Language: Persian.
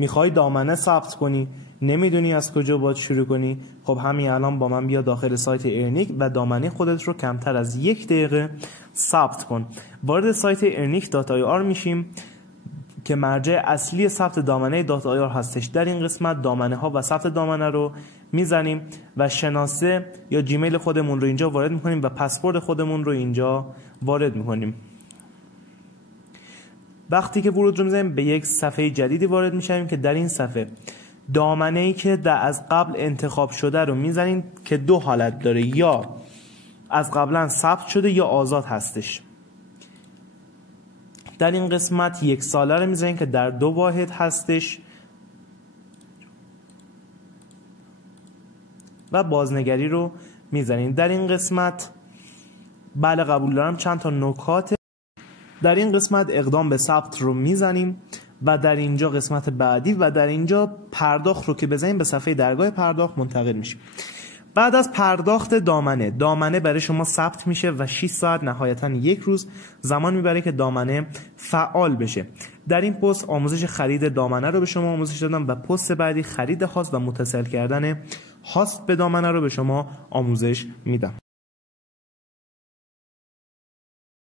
میخوای دامنه ثبت کنی، نمیدونی از کجا باید شروع کنی، خب همین الان با من بیا داخل سایت ارنیک و دامنه خودت رو کمتر از 1 دقیقه ثبت کن. وارد سایت earnik.ir میشیم که مرجع اصلی ثبت دامنه .ir هستش. در این قسمت دامنه ها و ثبت دامنه رو میزنیم و شناسه یا جیمیل خودمون رو اینجا وارد میکنیم و پسورد خودمون رو اینجا وارد میکنیم. وقتی که ورود رو میزنیم به یک صفحه جدیدی وارد میشیم که در این صفحه دامنه‌ای که از قبل انتخاب شده رو میزنیم که 2 حالت داره، یا از قبلا ثبت شده یا آزاد هستش. در این قسمت 1 ساله رو میزنیم که در 2 واحد هستش و بازنگری رو میزنیم. در این قسمت بله قبول دارم چند تا نکات. در این قسمت اقدام به ثبت رو میزنیم و در اینجا قسمت بعدی و در اینجا پرداخت رو که بزنیم به صفحه درگاه پرداخت منتقل میشیم. بعد از پرداخت دامنه برای شما ثبت میشه و 6 ساعت نهایتا 1 روز زمان میبره که دامنه فعال بشه. در این پست آموزش خرید دامنه رو به شما آموزش دادم و پست بعدی خرید هاست و متصل کردن هاست به دامنه رو به شما آموزش میدم.